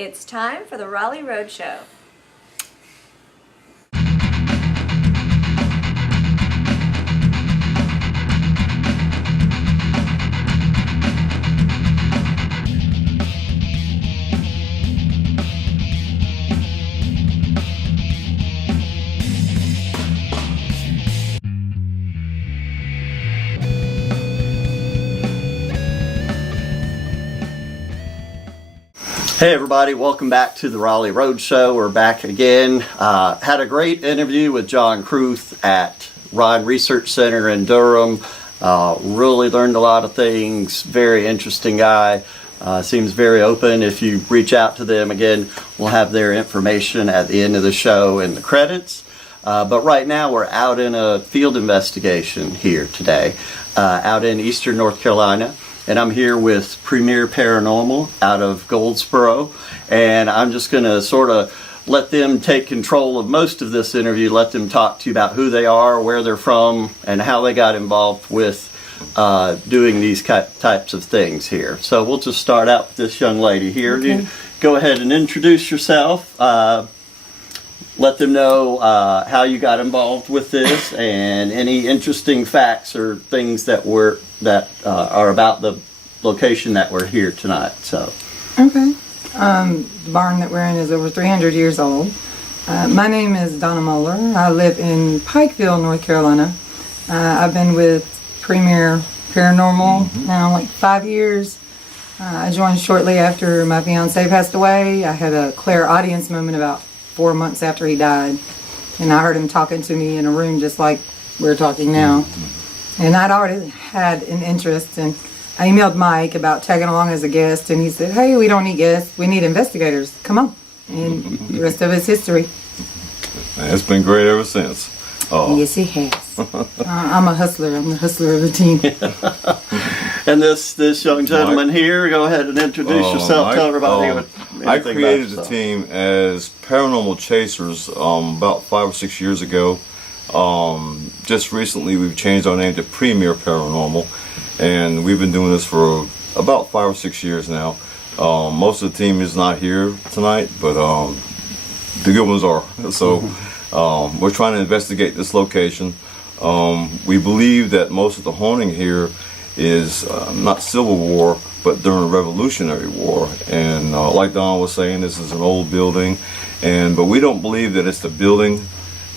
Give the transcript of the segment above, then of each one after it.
It's time for the Raleigh Road Show. Hey everybody, welcome back to the Raleigh Road Show. We're back again. Had a great interview with John Kruth at Ryan Research Center in Durham. Really learned a lot of things. Very interesting guy. Seems very open. If you reach out to them, again, we'll have their information at the end of the show in the credits. But right now we're out in a field investigation here today, out in eastern North Carolina. And I'm here with Premier Paranormal out of Goldsboro, and I'm just going to sort of let them take control of most of this interview, let them talk to you about who they are, where they're from, and how they got involved with doing these types of things here. So we'll just start out with this young lady here. Okay. You go ahead and introduce yourself. Let them know how you got involved with this and any interesting facts or things that are about the location that we're here tonight. So, okay, the barn that we're in is over 300 years old. My name is Donna Moeller. I live in Pikeville, North Carolina. I've been with Premier Paranormal now like 5 years. I joined shortly after my fiance passed away. I had a clairaudience moment about 4 months after he died, and I heard him talking to me in a room just like we're talking now. And I'd already had an interest, and I emailed Mike about tagging along as a guest, and he said, "Hey, we don't need guests, we need investigators. Come on." And the rest of it's history. It's been great ever since. Yes, it has. I'm a hustler. I'm the hustler of the team. And this young gentleman Mike, here, go ahead and introduce yourself. Tell everybody what I created the team as Paranormal Chasers about 5 or 6 years ago. Just recently we've changed our name to Premier Paranormal, and we've been doing this for about 5 or 6 years now. Most of the team is not here tonight, but the good ones are. So we're trying to investigate this location. We believe that most of the haunting here is not Civil War, but during the Revolutionary War. And like Don was saying, this is an old building, but we don't believe that it's the building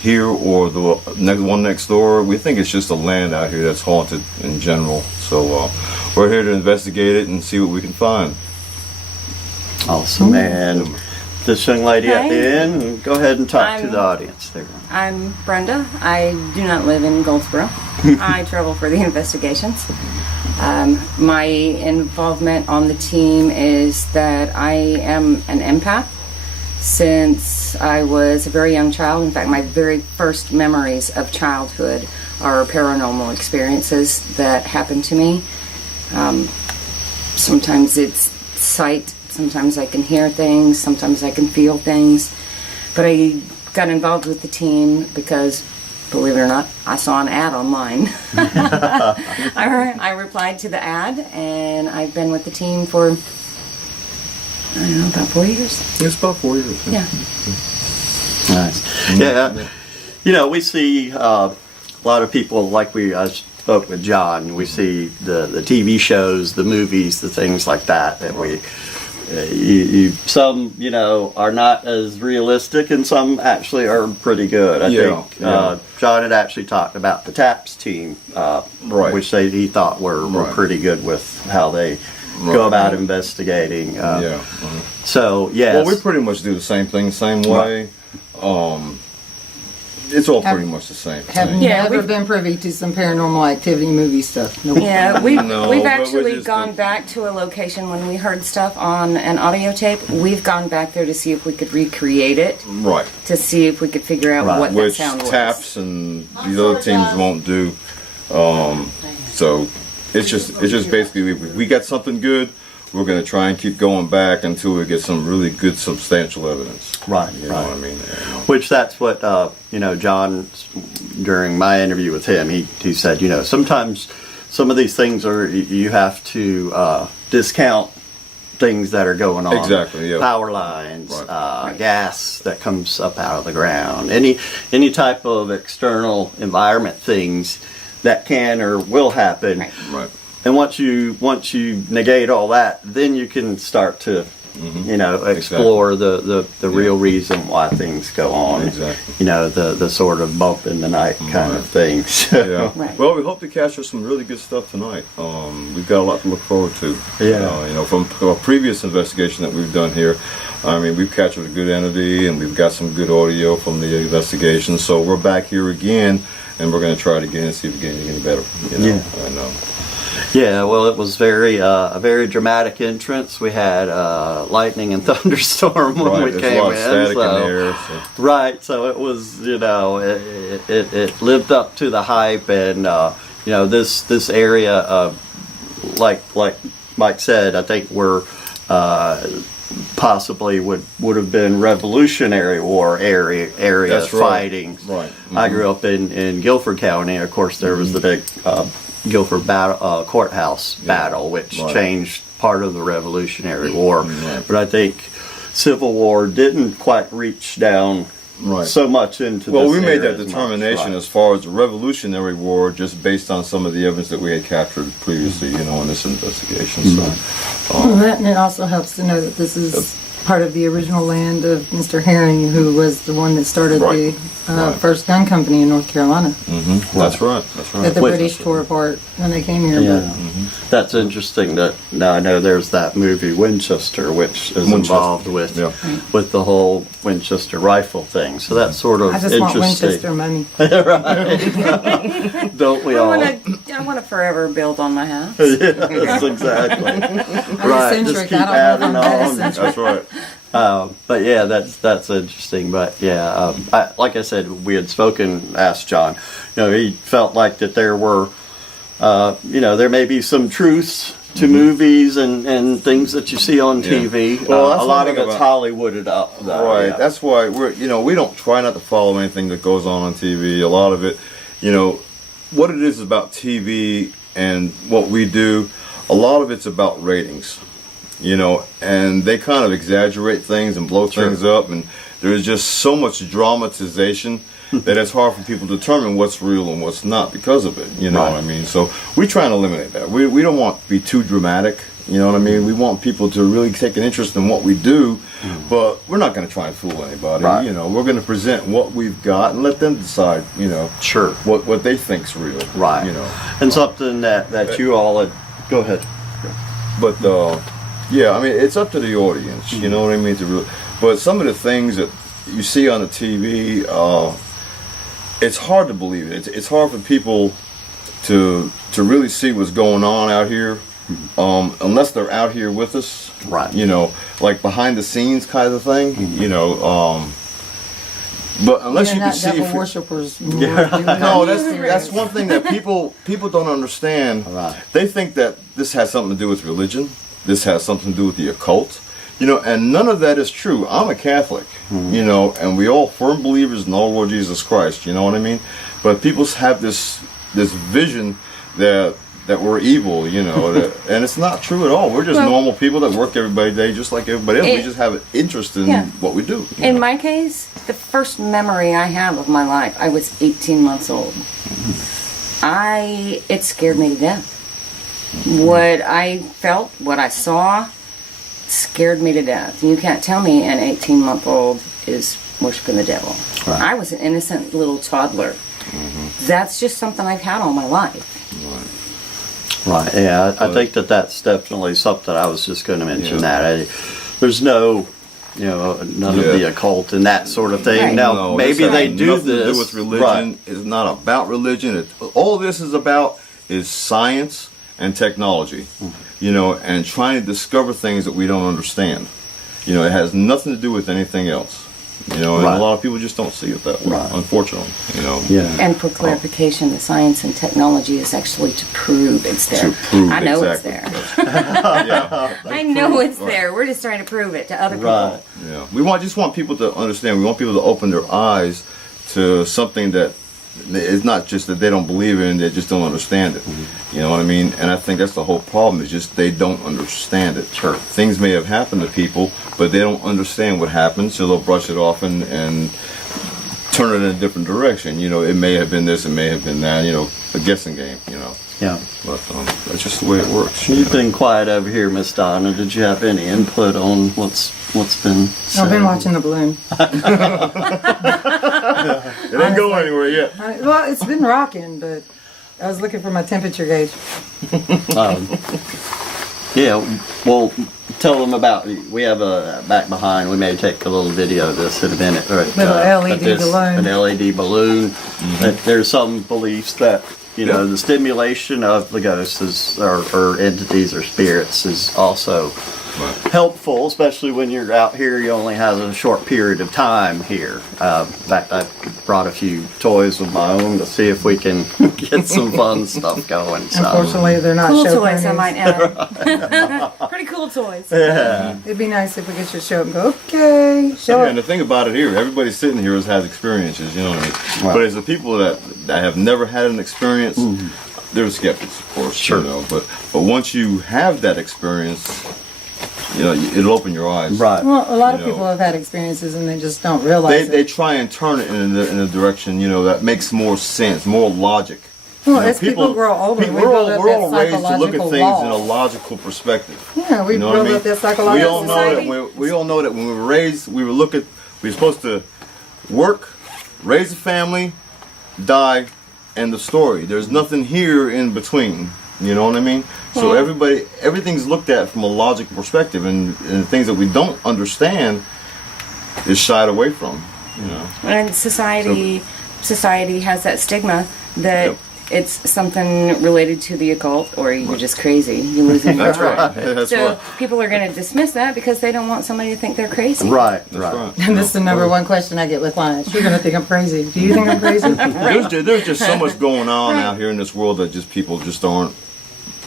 here or the one next door. We think it's just the land out here that's haunted in general. So we're here to investigate it and see what we can find. Awesome. And this young lady at the end, go ahead and talk to the audience there. I'm Brenda. I do not live in Goldsboro. I travel for the investigations. My involvement on the team is that I am an empath since I was a very young child. In fact, my very first memories of childhood are paranormal experiences that happened to me. Sometimes it's sight, sometimes I can hear things, sometimes I can feel things. But I got involved with the team because, believe it or not, I saw an ad online. I replied to the ad, and I've been with the team for, I don't know, about 4 years. It's about 4 years. Yeah. Nice. Yeah. You know, we see a lot of people, like I spoke with John, we see the TV shows, the movies, the things like that we... some, are not as realistic, and some actually are pretty good. I think John had actually talked about the TAPS team, which he thought were pretty good with how they go about investigating. So, yes. Well, we pretty much do the same thing, same way. It's all pretty much the same thing. Have never been privy to some paranormal activity movie stuff. Nope. Yeah, we've actually gone back to a location when we heard stuff on an audio tape. We've gone back there to see if we could recreate it. Right. To see if we could figure out what that sound was. Which TAPS and these other teams won't do. So it's just basically, if we got something good, we're going to try and keep going back until we get some really good substantial evidence. Right. You know what I mean? Which that's what, John, during my interview with him, he said, sometimes some of these things you have to discount things that are going on. Exactly, yeah. Power lines, Right. gas that comes up out of the ground, any type of external environment things that can or will happen. Right. Right. And once you negate all that, then you can start to, explore the real reason why things go on. Exactly. The sort of bump in the night kind of things. Yeah. Right. Well, we hope to capture some really good stuff tonight. We've got a lot to look forward to. Yeah. From a previous investigation that we've done here, I mean, we've captured a good entity, and we've got some good audio from the investigation. So we're back here again, and we're going to try it again and see if we get any better. Yeah. And, Yeah, well, it was a very dramatic entrance. We had lightning and thunderstorm when right. we There's came a lot of in. static So, in there. So. right, so it was, it lived up to the hype, and this area, like Mike said, I think we're possibly would have been Revolutionary War area That's right. fighting. Right. I grew up in Guilford County. Of course, there was the big Guilford courthouse battle, which Right. changed part of the Revolutionary War. Right. But I think Civil War didn't quite reach down Right. so much into Well, this we made area that as much. determination Right. as far as the Revolutionary War, just based on some of the evidence that we had captured previously, in this investigation. So, Well, that, and it also helps to know that this is part of the original land of Mr. Herring, who was the one that started Right. the Right. first gun company in North Carolina that's right. That's right. that the Wait. British tore apart when they came here. Yeah, that's interesting. That now I know there's that movie Winchester, which is Winchester. involved with Yeah. with the whole Winchester rifle thing. So that's sort of I just want interesting. Winchester money. Don't we I all? want to forever build on my house. Yes, exactly. Right, just eccentric. keep I don't know if adding I'm that on. eccentric. That's right. But yeah, that's interesting. But yeah, like I said, we had asked John. He felt like that there were, there may be some truths to movies and things that you see on TV. Well, that's a lot one of thing it's about- Hollywooded up, though. Right. yeah. That's why we don't try not to follow anything that goes on TV. A lot of it, what it is about TV and what we do, a lot of it's about ratings. And they kind of exaggerate things and blow things up, and there's just so much dramatization that it's hard for people to determine what's real and what's not because of it. You know what I mean? So we try and eliminate that. We don't want to be too dramatic. You know what I mean? We want people to really take an interest in what we do, but we're not going to try and fool anybody. Right. We're going to present what we've got and let them decide. Sure. What they think's real. Right. And something that you all had. Go ahead. But yeah, I mean, it's up to the audience. You know what I mean? But some of the things that you see on the TV, it's hard to believe it. It's hard for people to really see what's going on out here, unless they're out here with us. Right. Like behind the scenes kind of thing. But unless They're you can not see, devil worshippers. no, that's one thing that people don't understand. Right. They think that this has something to do with religion. This has something to do with the occult. And none of that is true. I'm a Catholic, and we all firm believers in the Lord Jesus Christ. You know what I mean? But people have this vision that we're evil, and it's not true at all. We're just normal people that work every day, just like everybody else. We just have an interest in what we do. In my case, the first memory I have of my life, I was 18 months old. It scared me to death. What I felt, what I saw, scared me to death. You can't tell me an 18-month-old is worshiping the devil. Right. I was an innocent little toddler. That's just something I've had all my life. Right. Yeah, I think that's definitely something. I was just going to mention that. There's no, none of the occult and that sort of thing. Right. Now, No, maybe this they has do nothing this. to do with religion. Right. It's not about religion. All this is about is science and technology, and trying to discover things that we don't understand. It has nothing to do with anything else. And a lot of people just don't see it that way, unfortunately. Yeah. And for clarification, the science and technology is actually to prove it's there. I know it's there. Yeah. I know it's there. We're just trying to prove it to other people. Right. Yeah. We just want people to understand. We want people to open their eyes to something that It's not just that they don't believe it and they just don't understand it. You know what I mean? And I think that's the whole problem, is just they don't understand it. Sure. Things may have happened to people, but they don't understand what happened, so they'll brush it off and turn it in a different direction. You know, it may have been this, it may have been that, you know, a guessing game, you know. Yeah. But that's just the way it works. You've been quiet over here, Miss Donna. Did you have any input on what's been said? I've been watching the balloon. It ain't going anywhere yet. Well, it's been rocking, but I was looking for my temperature gauge. Yeah, well, tell them about, we have a back behind, we may take a little video of this in a minute. Right, Little LED balloon. An LED balloon. There's some beliefs that, you know, the stimulation of the ghosts is, or entities or spirits is also helpful, especially when you're out here. You only have a short period of time here. In fact, I brought a few toys of my own to see if we can get some fun stuff going. So. Unfortunately, they're not Cool show toys, I ponies. might add. Pretty cool toys. Yeah. It'd be nice if we could just show up and go, okay, show Yeah, and it. the thing about it here, everybody sitting here has experiences, you know what I mean? Right. But as the people that have never had an experience, they're skeptics, of course, Sure. you know. But once you have that experience, you know, it'll open your eyes. Right. Well, a lot of You know. people have had experiences and they just don't realize They it. try and turn it in a direction, you know, that makes more sense, more logic. Well, You know, as people grow older, we we're build all, up we're that all raised to look at psychological things in a wall. logical perspective. Yeah, we You know what build I mean? up that We psychological all know Society. that we all know that when we were raised, we were supposed to work, raise a family, die, end of story. There's nothing here in between. You know what I mean? So everything's looked at from a logical perspective, and things that we don't understand is shied away from. You know. And society has that stigma that Yep. it's something related to the occult, or you're just crazy. You're losing your That's mind. right. That's So right. people are going to dismiss that because they don't want somebody to think they're crazy. Right, That's right. And this is the number one question I get with clients. You're going to think I'm crazy. Do you think I'm crazy? There's just so much going on out here in this world that just people just aren't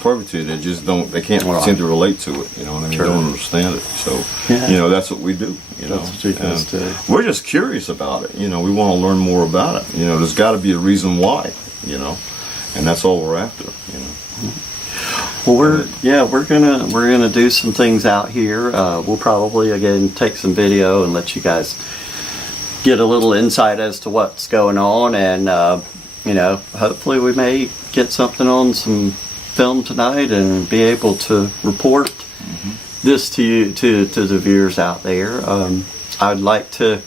privy to. They just don't. They can't Right. seem to relate to it. You know what I mean? Sure. They don't understand it. So Yeah. you know, that's what we do. You know, That's what you guys And do. We're just curious about it. You know, we want to learn more about it. You know, there's got to be a reason why. You know, and that's all we're after. You know. Well, we're gonna do some things out here. We'll probably again take some video and let you guys get a little insight as to what's going on, and you know, hopefully we may get something on some film tonight and be able to report this to you, to the viewers out there. I'd like to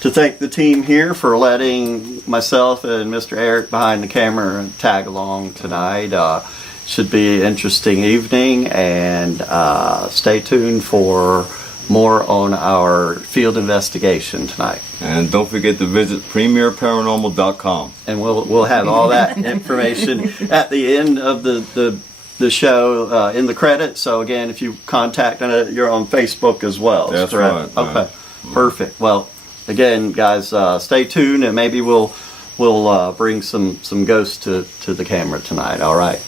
thank the team here for letting myself and Mr. Eric behind the camera tag along tonight. Should be an interesting evening, and stay tuned for more on our field investigation tonight. And don't forget to visit premierparanormal.com. And we'll have all that information at the end of the show in the credits. So again, if you contact, you're on Facebook as well. That's correct? right, Okay, perfect. Well, again, guys, stay tuned, and maybe we'll bring some ghosts to the camera tonight. All right.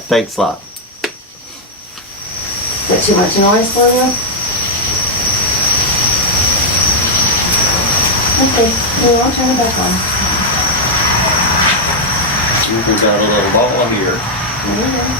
Thanks a lot. Is that too much noise for you? Okay, well, I'll turn it back on. We've got a little ball here.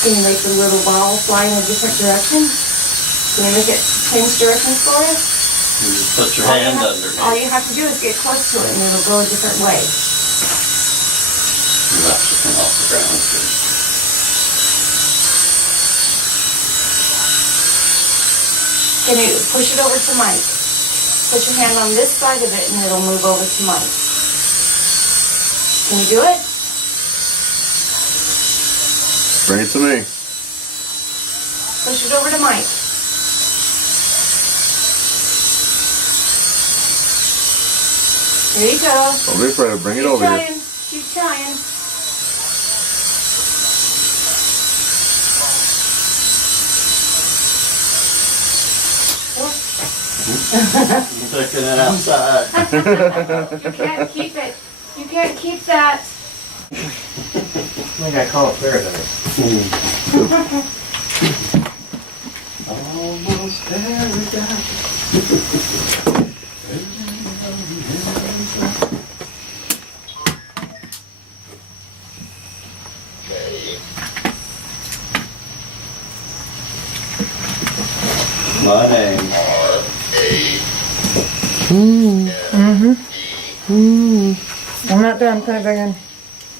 Can you make the little ball fly in a different direction? Can you make it change directions for you? You just put your All hand you have- underneath. All you have to do is get close to it and it'll go a different way. You actually come off the ground too. Can you push it over to Mike? Put your hand on this side of it and it'll move over to Mike. Can you do it? Bring it to me. Push it over to Mike. There you go. Don't be afraid. Bring it Keep over trying. here. Keep trying. Oh, Taking it outside. You can't keep it. You can't keep that. I think I call it paradise. Almost paradise. My name. I'm not done. Put it back in.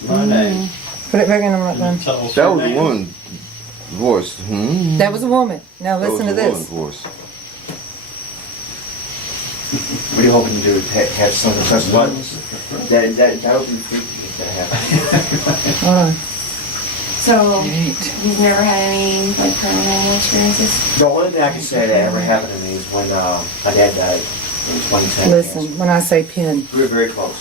My name. Put it back in. I'm not done. Tell us That your was a name. woman's voice. That was a woman. Now listen to That was a this. woman's voice. What are you hoping to do? Have someone press buttons? That would be freaky if that happened. Hold on. So, you've never had any like paranormal experiences? The only thing I can say that ever happened to me is when my dad died in 2010. Listen, when I say pin. We were very close.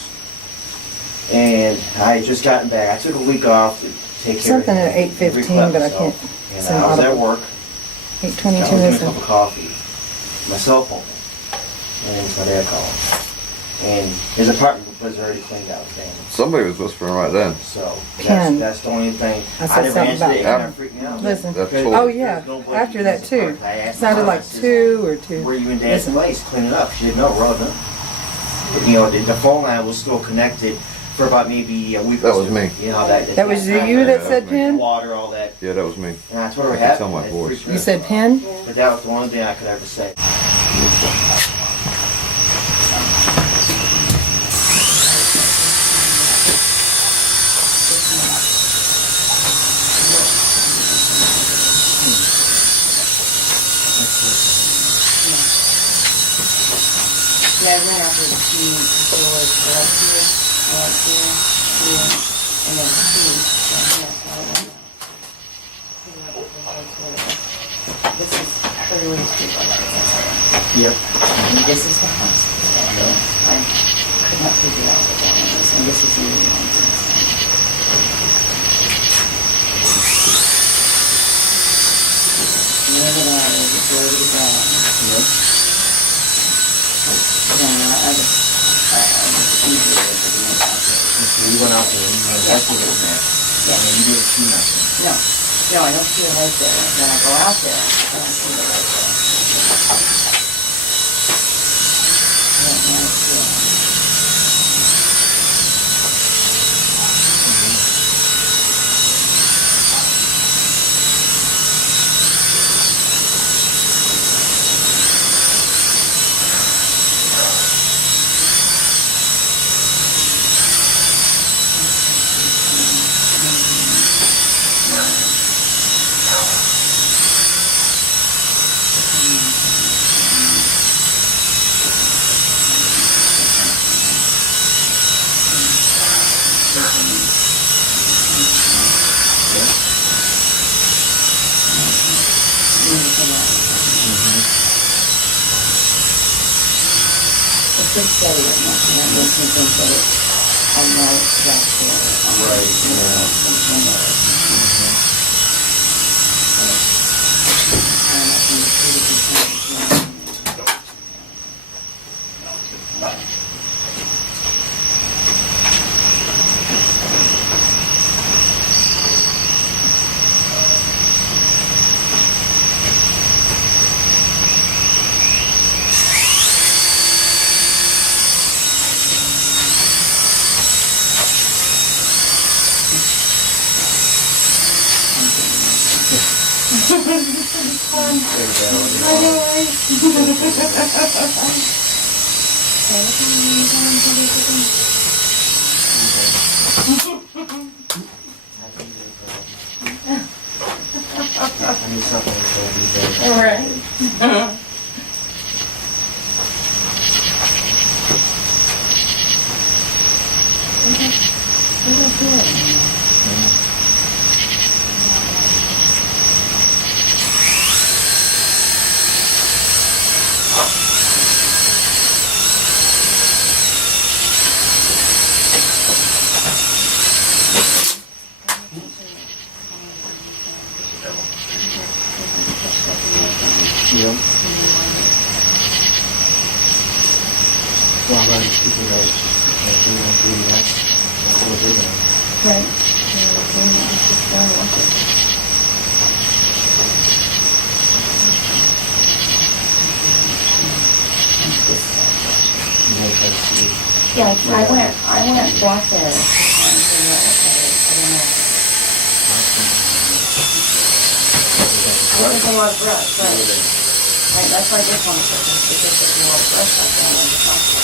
And I had just gotten back. I took a week off to take care Something of at him. 8:15, but I can't. And say I was at audible. work. I 8:22. was getting a Listen. cup of coffee. My cell phone. And my dad called. And his apartment was already cleaned out. Somebody was whispering right then. So Ken. that's the only thing. I said never something answered it. It about- kind of freaked me out. Listen. That's Because Oh totally. yeah. there's nobody After that in too. this apartment. I asked Sounded my like mom, I said, 2 or 2. Were you in Dad's Listen. place? Clean it up. She said, no, we're all done. You know, the phone line was still connected for about maybe a week. That or was two. me. You know that. That was you that said me. pin? Water, all that. Yeah, that was me. And I told her I what can tell happened. my It voice. freaked me You out. said pin? But that was the only thing I could ever say. Yeah, I went out with two doors up here, and then two. This is Curly Street. Yep. And this is the house. I could not figure out what that was, and this is the new Wherever that is, it's where we go. Yep. So you went out there and you investigated that. Yeah. And you didn't see nothing. No, I don't see it right there. When I go out there, I don't see it right there. I don't know, it's, It's been steady enough, and that makes me think that it's, I know it's back there. Right, yeah. I'm not going to see the I need something to All right. Yep. That's what they're doing. Okay. Just go and watch it. You know, try to see. Yeah, I went back there. I think a lot of brush, right? Right, that's why this one is because there's a lot of brush like that on the top of it.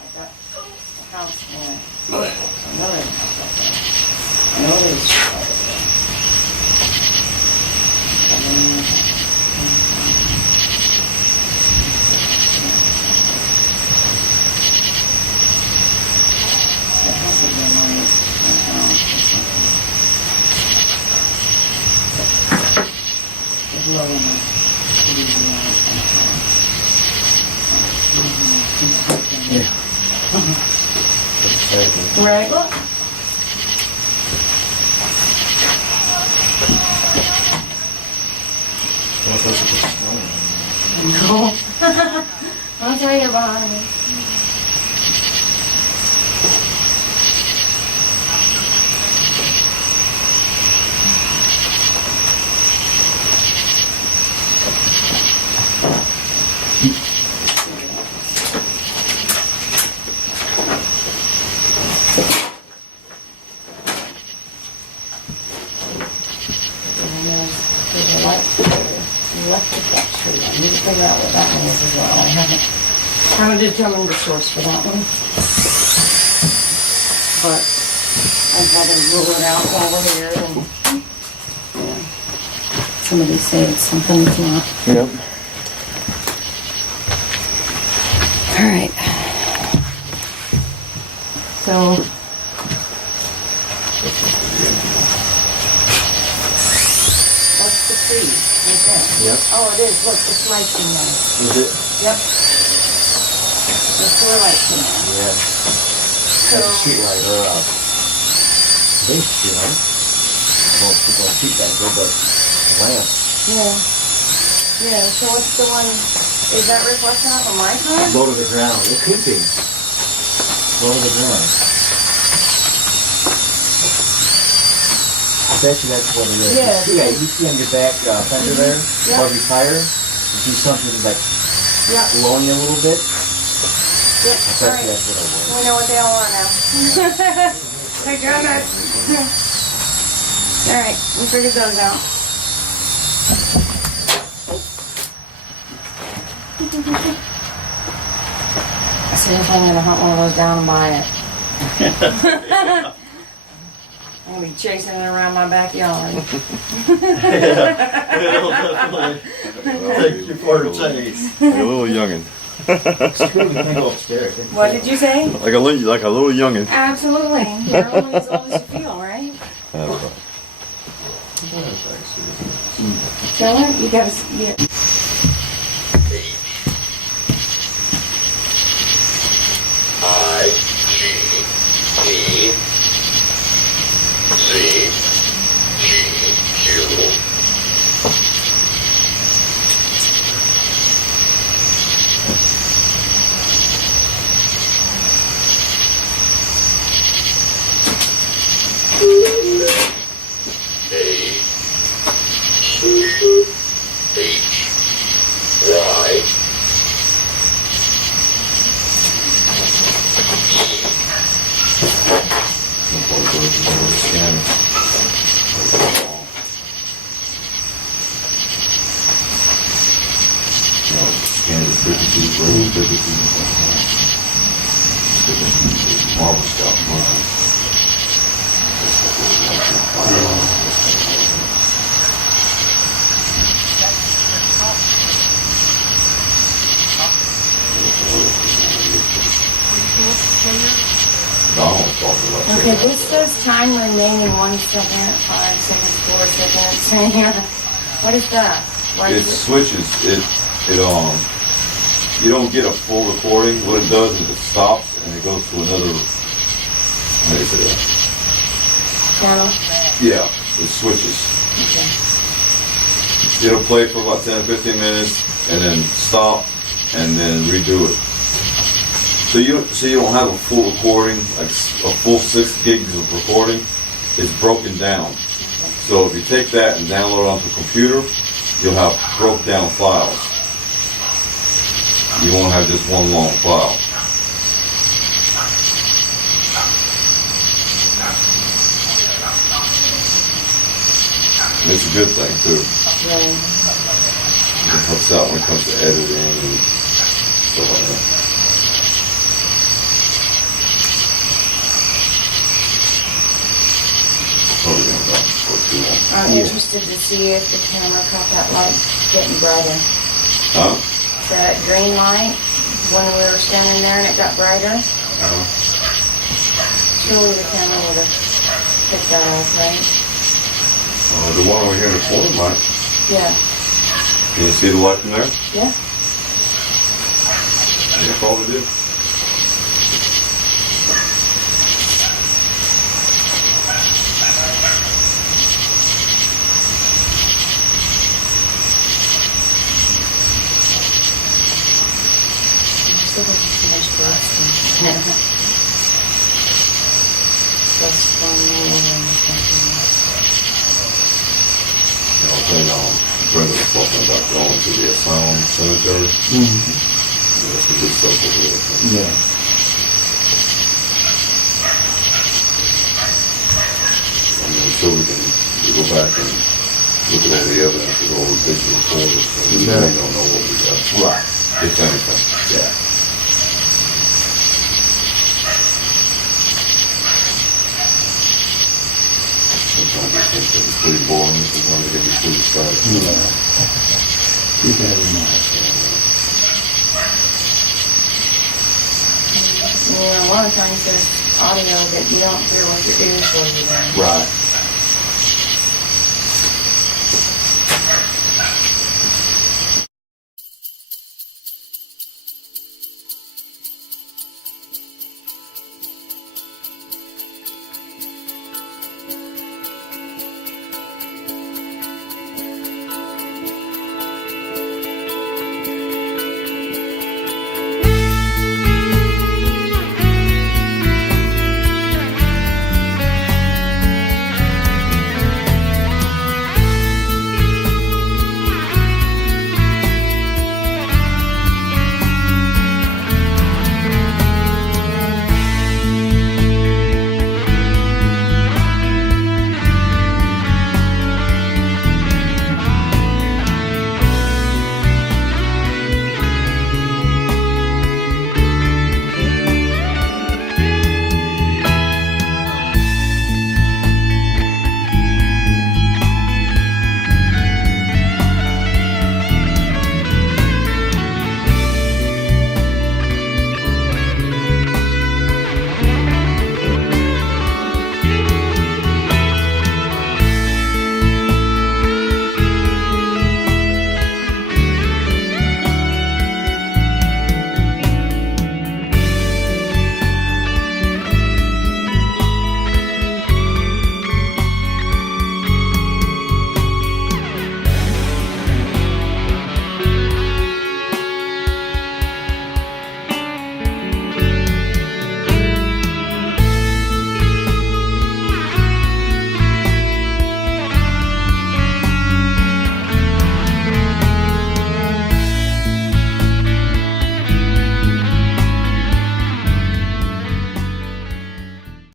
I got the house and I know there's a house like that. I know there's a house like that. That house is in my house. It's low enough to be Yeah. right, look. What's supposed to be snowing? No. I'll tell you behind me. There's a light electric tree. I need to figure out what that one is as well. I haven't determined the source for that one. But I'd rather rule it out while we're here than somebody say it's something that's not. Yep. All right. So. That's the tree, right there. Yep. Oh, it is. Look, it's lights in there. Is it? Yep. There's 4 lights in there. Yeah. So, That's a street light, or big street light. Well, people on street light, but a lamp. yeah. Yeah, so what's the one, is that reflecting off of my car? Low to the ground. It could be. Low to the ground. I bet you that's what it is. Yeah. You see on your back fender there, Yeah. above your tire, you see something like Yeah. blowing you a little bit. Yep. I bet All you right. that's what it was. We know what they all are now. I got it. All right, we figured those out. See if I'm gonna hunt one of those down and buy it. I'm gonna be chasing it around my backyard. It'll definitely take you for a chase. Like a little youngin. It's true, we can go upstairs. What did you say? Like a little youngin. Absolutely. You're only as old as you feel, right? Taylor, you gotta. Okay, this says time remaining 1 second, 5 seconds, 4 seconds. What is that? Why It is switches. You don't get a full recording. What it does is it stops and it goes to another. How do you say that? channel? Yeah, it switches. Okay. It'll play for about 10 or 15 minutes and then stop and then redo it. So you don't have a full recording, like a full 6 gigs of recording. It's broken down. So if you take that and download it onto a computer, you'll have broke down files. You won't have just one long file. And it's a good thing too. Right. It helps out when it comes to editing and stuff like that. Probably gonna go for too long. I'm interested to see if the camera caught that light getting brighter. Huh? That green light, when we were standing there and it got brighter, surely the camera would have picked that up, right? The one over here in the corner might. Yeah. Can you see the light from there? Yeah. Yeah, probably did. Still doesn't see much blasting. That's one more than the second. Brenda was talking about going to the asylum cemetery. That's some good stuff over there. Yeah. I mean, until we go back and look at all the evidence with all the digital recorders, so we really don't know what we got. Right. If anything. Yeah. Sometimes I think that it's pretty boring, sometimes it can be pretty exciting. Yeah. Keep that in mind. You know, a lot of times there's audio that you don't hear with your ears while you're there. Right.